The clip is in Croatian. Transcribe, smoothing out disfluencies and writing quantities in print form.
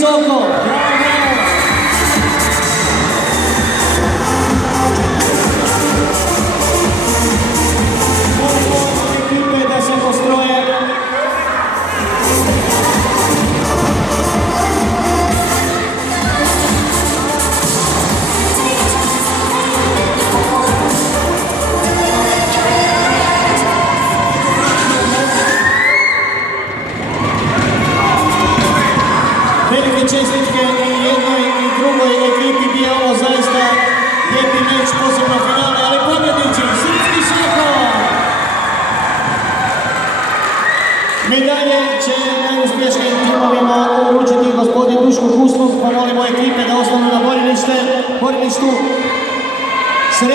Sokol. Ekipe da se postroje. Velike čestitke i jednoj i drugoj ekipi, bio ovo zaista lijepi meč, posebno finale, ali pobjednici, Srpski Sokol! Medalje će najuspješnijim timovima uručiti gospodin Duško Kuslov, pa molimo ekipe da ostanu na borilištu.